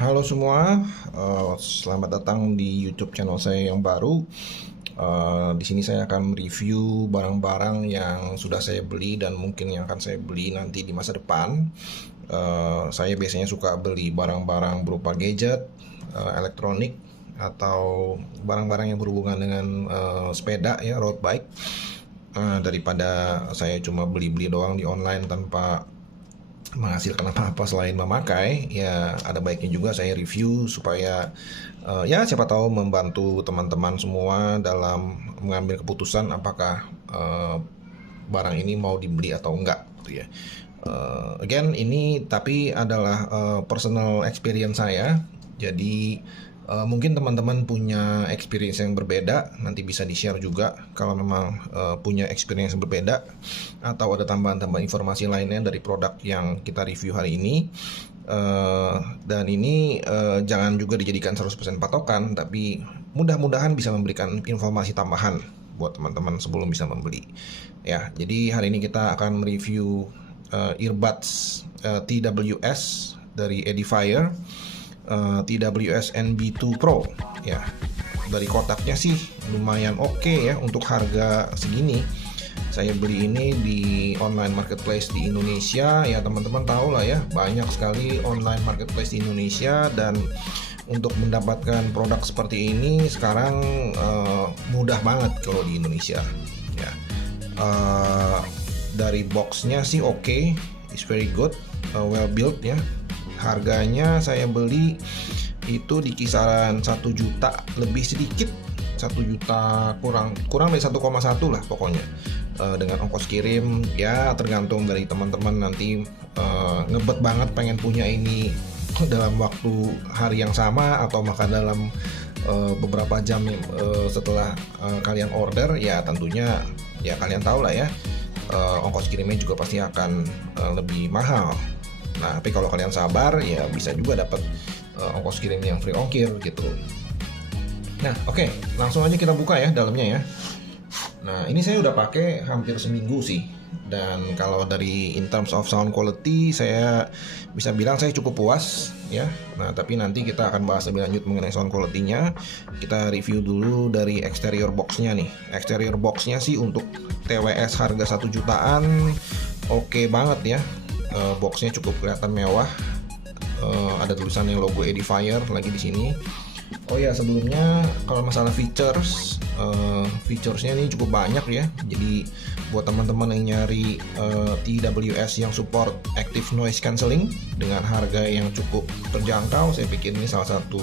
Halo semua, selamat datang di YouTube channel saya yang baru. Di sini saya akan mereview barang-barang yang sudah saya beli dan mungkin yang akan saya beli nanti di masa depan. Saya biasanya suka beli barang-barang berupa gadget, elektronik, atau barang-barang yang berhubungan dengan sepeda ya, road bike. Daripada saya cuma beli-beli doang di online tanpa menghasilkan apa-apa selain memakai, ya ada baiknya juga saya review supaya ya siapa tahu membantu teman-teman semua dalam mengambil keputusan apakah barang ini mau dibeli atau enggak gitu ya. Again ini tapi adalah personal experience saya, jadi mungkin teman-teman punya experience yang berbeda, nanti bisa di-share juga kalau memang punya experience yang berbeda atau ada tambahan-tambahan informasi lainnya dari produk yang kita review hari ini. Dan ini jangan juga dijadikan 100% patokan, tapi mudah-mudahan bisa memberikan informasi tambahan buat teman-teman sebelum bisa membeli. Ya, jadi hari ini kita akan mereview earbuds TWS dari Edifier. TWS NB2 Pro ya. Dari kotaknya sih lumayan oke ya untuk harga segini. Saya beli ini di online marketplace di Indonesia ya, teman-teman tahu lah ya, banyak sekali online marketplace di Indonesia, dan untuk mendapatkan produk seperti ini sekarang mudah banget kalau di Indonesia ya. Dari boxnya sih oke, it's very good, well built ya. Harganya saya beli itu di kisaran 1 juta lebih sedikit, 1 juta kurang dari 1,1 lah pokoknya, dengan ongkos kirim ya, tergantung dari teman-teman nanti ngebet banget pengen punya ini dalam waktu hari yang sama atau maka dalam beberapa jam setelah kalian order ya. Tentunya ya kalian tahu lah ya, ongkos kirimnya juga pasti akan lebih mahal. Nah, tapi kalau kalian sabar ya bisa juga dapat ongkos kirim yang free ongkir gitu. Nah, oke, langsung aja kita buka ya dalamnya ya. Nah, ini saya udah pakai hampir seminggu sih. Dan kalau dari in terms of sound quality saya bisa bilang saya cukup puas ya. Nah, tapi nanti kita akan bahas lebih lanjut mengenai sound quality-nya. Kita review dulu dari exterior box-nya nih. Exterior box-nya sih untuk TWS harga 1 jutaan oke banget ya. Boxnya cukup kelihatan mewah, ada tulisannya logo Edifier lagi di sini. Oh ya, sebelumnya kalau masalah featuresnya ini cukup banyak ya. Jadi buat teman-teman yang nyari TWS yang support active noise cancelling dengan harga yang cukup terjangkau, saya pikir ini salah satu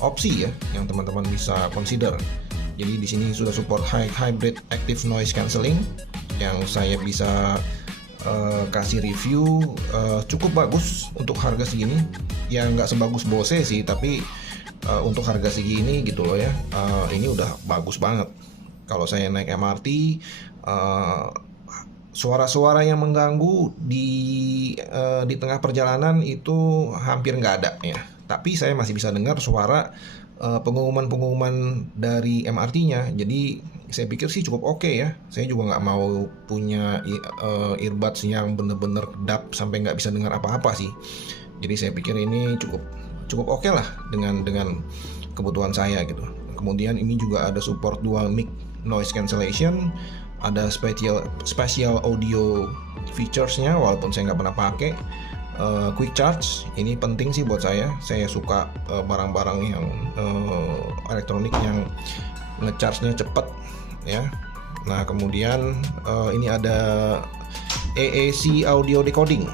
opsi ya yang teman-teman bisa consider. Jadi di sini sudah support hybrid active noise cancelling yang saya bisa kasih review cukup bagus untuk harga segini. Ya nggak sebagus Bose sih, tapi untuk harga segini gitu loh ya, ini udah bagus banget. Kalau saya naik MRT, suara-suara yang mengganggu di tengah perjalanan itu hampir nggak ada ya. Tapi saya masih bisa dengar suara pengumuman-pengumuman dari MRT-nya. Jadi saya pikir sih cukup oke ya. Saya juga nggak mau punya earbuds yang bener-bener kedap sampai nggak bisa dengar apa-apa sih. Jadi saya pikir ini cukup oke lah dengan kebutuhan saya gitu. Kemudian ini juga ada support dual mic noise cancellation, ada special audio features-nya walaupun saya nggak pernah pakai. Quick charge ini penting sih buat saya. Saya suka barang-barang yang elektronik yang ngecharge-nya cepet ya. Nah, kemudian ini ada AAC audio decoding.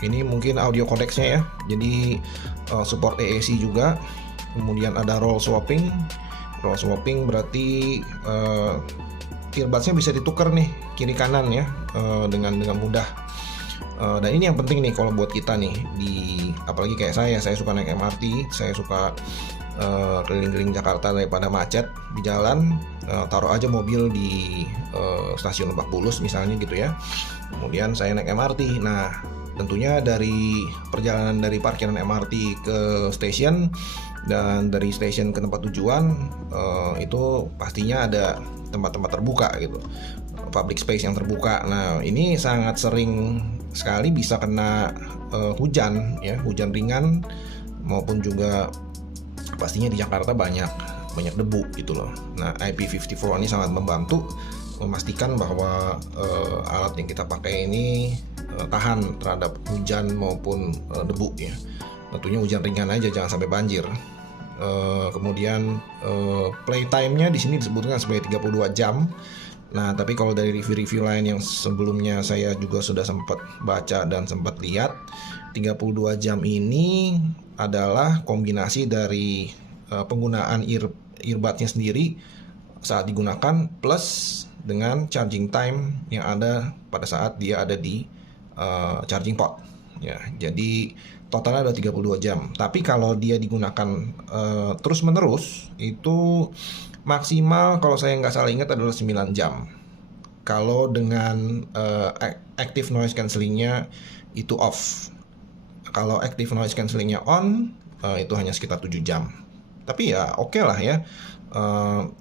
Ini mungkin audio codecsnya ya. Jadi support AAC juga. Kemudian ada roll swapping. Roll swapping berarti earbudsnya bisa ditukar nih kiri kanan ya, dengan mudah. Dan ini yang penting nih kalau buat kita nih, apalagi kayak saya suka naik MRT, saya suka keliling-keliling Jakarta daripada macet di jalan, taruh aja mobil di stasiun Lebak Bulus misalnya gitu ya. Kemudian saya naik MRT. Nah, tentunya dari perjalanan dari parkiran MRT ke stasiun dan dari stasiun ke tempat tujuan, itu pastinya ada tempat-tempat terbuka gitu, public space yang terbuka. Nah, ini sangat sering sekali bisa kena hujan ya, hujan ringan maupun juga pastinya di Jakarta banyak debu gitu loh. Nah, IP54 ini sangat membantu memastikan bahwa alat yang kita pakai ini tahan terhadap hujan maupun debu ya. Tentunya hujan ringan aja, jangan sampai banjir. Kemudian playtime-nya di sini disebutkan sebagai 32 jam. Nah, tapi kalau dari review-review lain yang sebelumnya saya juga sudah sempat baca dan sempat lihat, 32 jam ini adalah kombinasi dari penggunaan earbudnya sendiri saat digunakan plus dengan charging time yang ada pada saat dia ada di charging port ya. Jadi totalnya ada 32 jam. Tapi kalau dia digunakan terus-menerus itu maksimal, kalau saya nggak salah ingat, adalah 9 jam. Kalau dengan active noise cancellingnya itu off. Kalau active noise cancellingnya on, itu hanya sekitar 7 jam. Tapi ya oke lah ya.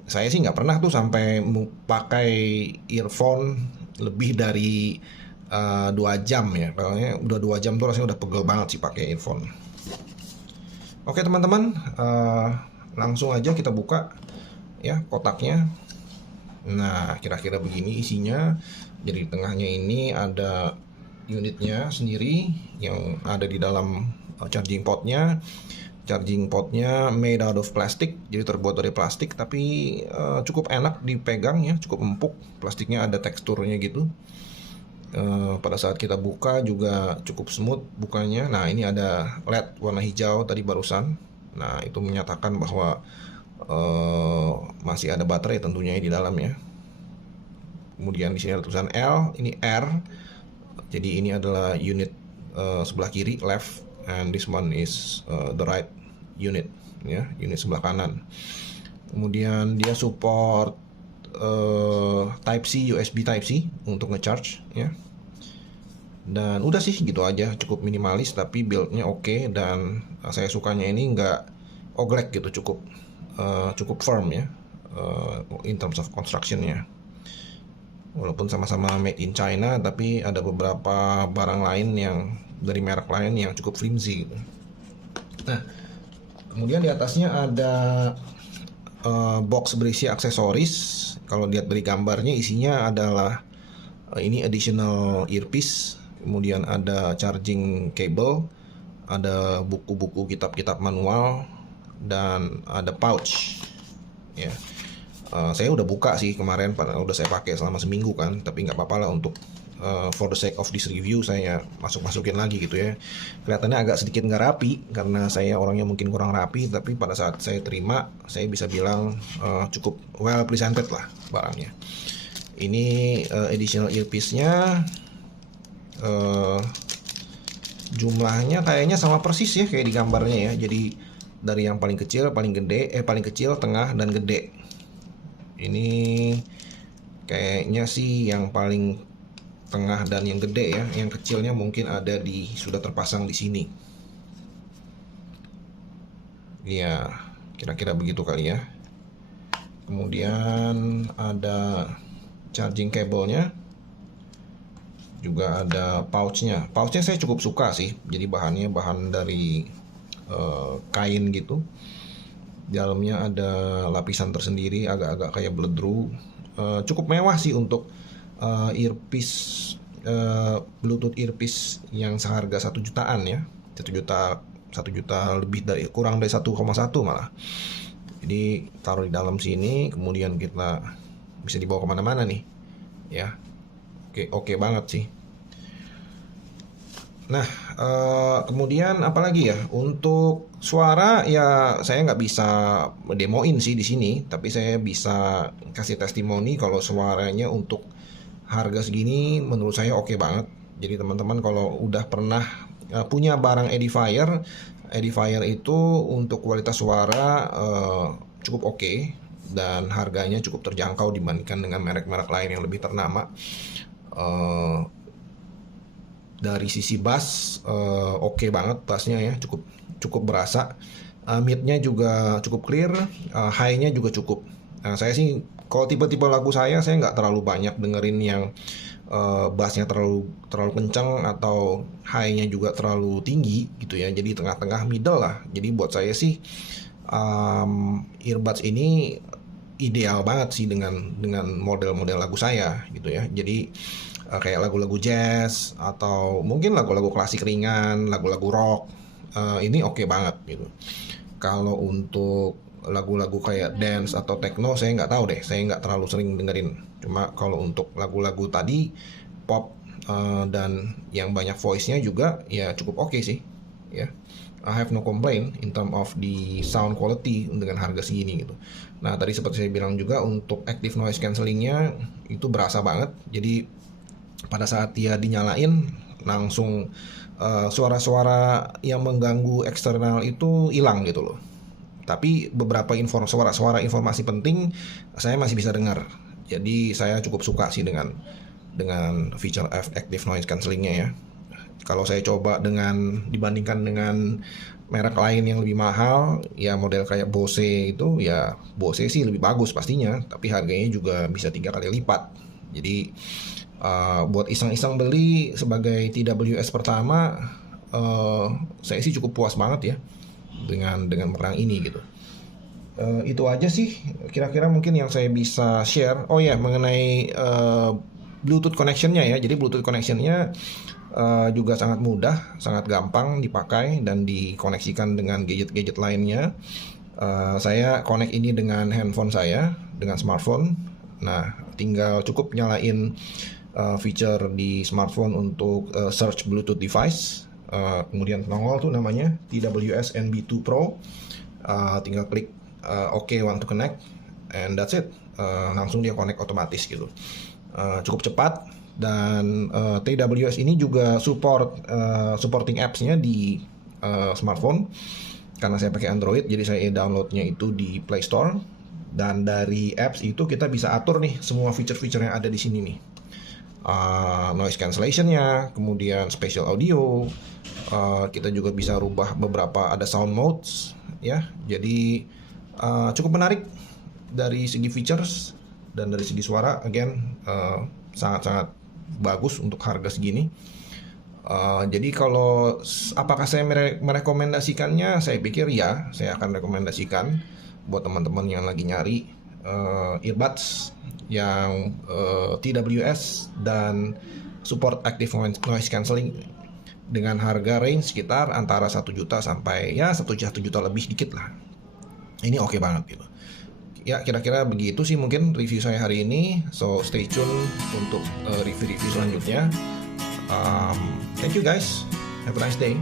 Saya sih nggak pernah tuh sampai pakai earphone lebih dari 2 jam ya. Kalau udah 2 jam tuh rasanya udah pegel banget sih pakai earphone. Oke teman-teman, langsung aja kita buka ya kotaknya. Nah, kira-kira begini isinya. Jadi di tengahnya ini ada unitnya sendiri yang ada di dalam charging portnya. Charging portnya made out of plastic, jadi terbuat dari plastik, tapi cukup enak dipegang ya, cukup empuk. Plastiknya ada teksturnya gitu. Pada saat kita buka juga cukup smooth bukanya. Nah, ini ada LED warna hijau tadi barusan. Nah, itu menyatakan bahwa masih ada baterai tentunya di dalam ya. Kemudian di sini ada tulisan L, ini R. Jadi ini adalah unit sebelah kiri, left, and this one is the right unit ya, unit sebelah kanan. Kemudian dia support Type C, USB Type C untuk ngecharge ya. Dan udah sih gitu aja, cukup minimalis tapi buildnya oke. Dan saya sukanya ini nggak oglek gitu, cukup firm ya in terms of constructionnya. Walaupun sama-sama made in China, tapi ada beberapa barang lain yang dari merek lain yang cukup flimsy gitu. Nah, kemudian di atasnya ada box berisi aksesoris. Kalau lihat dari gambarnya, isinya adalah ini additional earpiece, kemudian ada charging cable, ada buku-buku, kitab-kitab manual, dan ada pouch ya. Saya udah buka sih kemarin, udah saya pakai selama seminggu kan, tapi nggak apa-apa lah untuk for the sake of this review saya masukin lagi gitu ya. Kelihatannya agak sedikit nggak rapi karena saya orangnya mungkin kurang rapi, tapi pada saat saya terima saya bisa bilang cukup well presented lah barangnya. Ini additional earpiece-nya jumlahnya kayaknya sama persis ya kayak di gambarnya ya. Jadi dari yang paling kecil, paling kecil, tengah, dan gede. Ini kayaknya sih yang paling tengah dan yang gede ya. Yang kecilnya mungkin sudah terpasang di sini. Ya, kira-kira begitu kali ya. Kemudian ada charging cable-nya. Juga ada pouch-nya. Pouch-nya saya cukup suka sih. Jadi bahan dari kain gitu. Di dalamnya ada lapisan tersendiri, agak-agak kayak bledru. Cukup mewah sih untuk earpiece, Bluetooth earpiece yang seharga 1 jutaan ya. 1 juta lebih, kurang dari 1,1 malah. Jadi taruh di dalam sini, kemudian kita bisa dibawa kemana-mana nih ya. Oke banget sih. Nah, kemudian apalagi ya, untuk suara ya saya nggak bisa demoin sih di sini, tapi saya bisa kasih testimoni kalau suaranya untuk harga segini menurut saya oke banget. Jadi teman-teman kalau udah pernah punya barang edifier itu untuk kualitas suara cukup oke, dan harganya cukup terjangkau dibandingkan dengan merek-merek lain yang lebih ternama. Dari sisi bass oke banget bassnya ya, cukup berasa. Mid-nya juga cukup clear, high-nya juga cukup. Saya sih kalau tipe-tipe lagu saya nggak terlalu banyak dengerin yang bassnya terlalu kencang atau high-nya juga terlalu tinggi gitu ya. Jadi tengah-tengah middle lah. Jadi buat saya sih earbuds ini ideal banget sih dengan model-model lagu saya gitu ya. Jadi kayak lagu-lagu jazz atau mungkin lagu-lagu klasik ringan, lagu-lagu rock, ini oke banget gitu. Kalau untuk lagu-lagu kayak dance atau techno saya nggak tahu deh, saya nggak terlalu sering dengerin. Cuma kalau untuk lagu-lagu tadi pop dan yang banyak voice-nya juga ya cukup oke sih ya. I have no complaint in term of the sound quality dengan harga segini gitu. Nah tadi seperti saya bilang juga untuk active noise cancellingnya itu berasa banget. Jadi pada saat dia dinyalain langsung suara-suara yang mengganggu eksternal itu hilang gitu loh. Tapi beberapa suara-suara informasi penting saya masih bisa dengar. Jadi saya cukup suka sih dengan feature active noise cancellingnya ya. Kalau saya coba dibandingkan dengan merek lain yang lebih mahal, ya model kayak Bose itu, ya Bose sih lebih bagus pastinya, tapi harganya juga bisa 3 kali lipat. Jadi buat iseng-iseng beli sebagai TWS pertama, saya sih cukup puas banget ya dengan barang ini gitu. Itu aja sih kira-kira mungkin yang saya bisa share. Oh ya, mengenai Bluetooth connectionnya ya. Jadi Bluetooth connectionnya juga sangat mudah, sangat gampang dipakai dan dikoneksikan dengan gadget-gadget lainnya. Saya connect ini dengan handphone saya, dengan smartphone. Nah, tinggal cukup nyalain feature di smartphone untuk search Bluetooth device. Kemudian nongol tuh namanya TWS NB2 Pro. Tinggal klik OK want to connect, and that's it. Langsung dia connect otomatis gitu. Cukup cepat. Dan TWS ini juga supporting apps-nya di smartphone. Karena saya pakai Android, jadi saya downloadnya itu di Play Store. Dan dari apps itu kita bisa atur nih semua feature-feature yang ada di sini nih. Noise cancellation-nya, kemudian spatial audio. Kita juga bisa rubah beberapa, ada sound modes ya. Jadi cukup menarik dari segi features dan dari segi suara. Again, sangat-sangat bagus untuk harga segini. Jadi kalau apakah saya merekomendasikannya, saya pikir ya, saya akan rekomendasikan buat teman-teman yang lagi nyari earbuds yang TWS dan support active noise cancelling dengan harga range sekitar antara 1 juta sampai ya 1 juta lebih dikit lah. Ini oke banget gitu. Ya kira-kira begitu sih mungkin review saya hari ini. So stay tune untuk review-review selanjutnya. Thank you guys. Have a nice day.